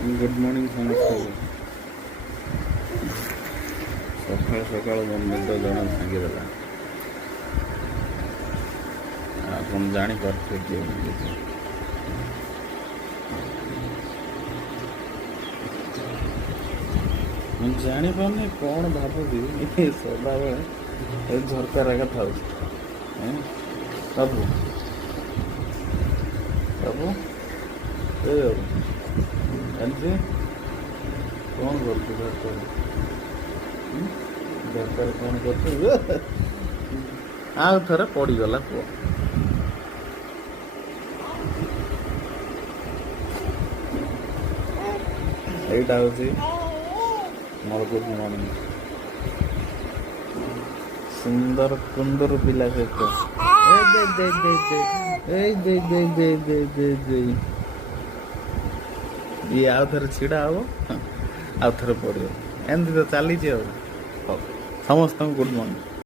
Good morning समस्त सकाल सकाल मोर निद जन भांगीदेला आप जापारे मुझे जापारे कौन भावी सदा बेले झरका रेखा था बाबू बाबू एमसी कौन कर झरकार कौन कर आउ थे पड़गला पुआ এইটা হচ্ছে মোর গুড মর্নিং সুন্দর সুন্দর পিলা সହିତ ଇଏ ଆଉ ଥରେ ଛିଡ଼ା ହବ ଆଉ ଥରେ ପଡ଼ିବ ଏମିତି ତ ଚାଲିଛି ଆଉ ସମସ୍ତଙ୍କୁ ଗୁଡ୍ ମର୍ଣ୍ଣିଂ।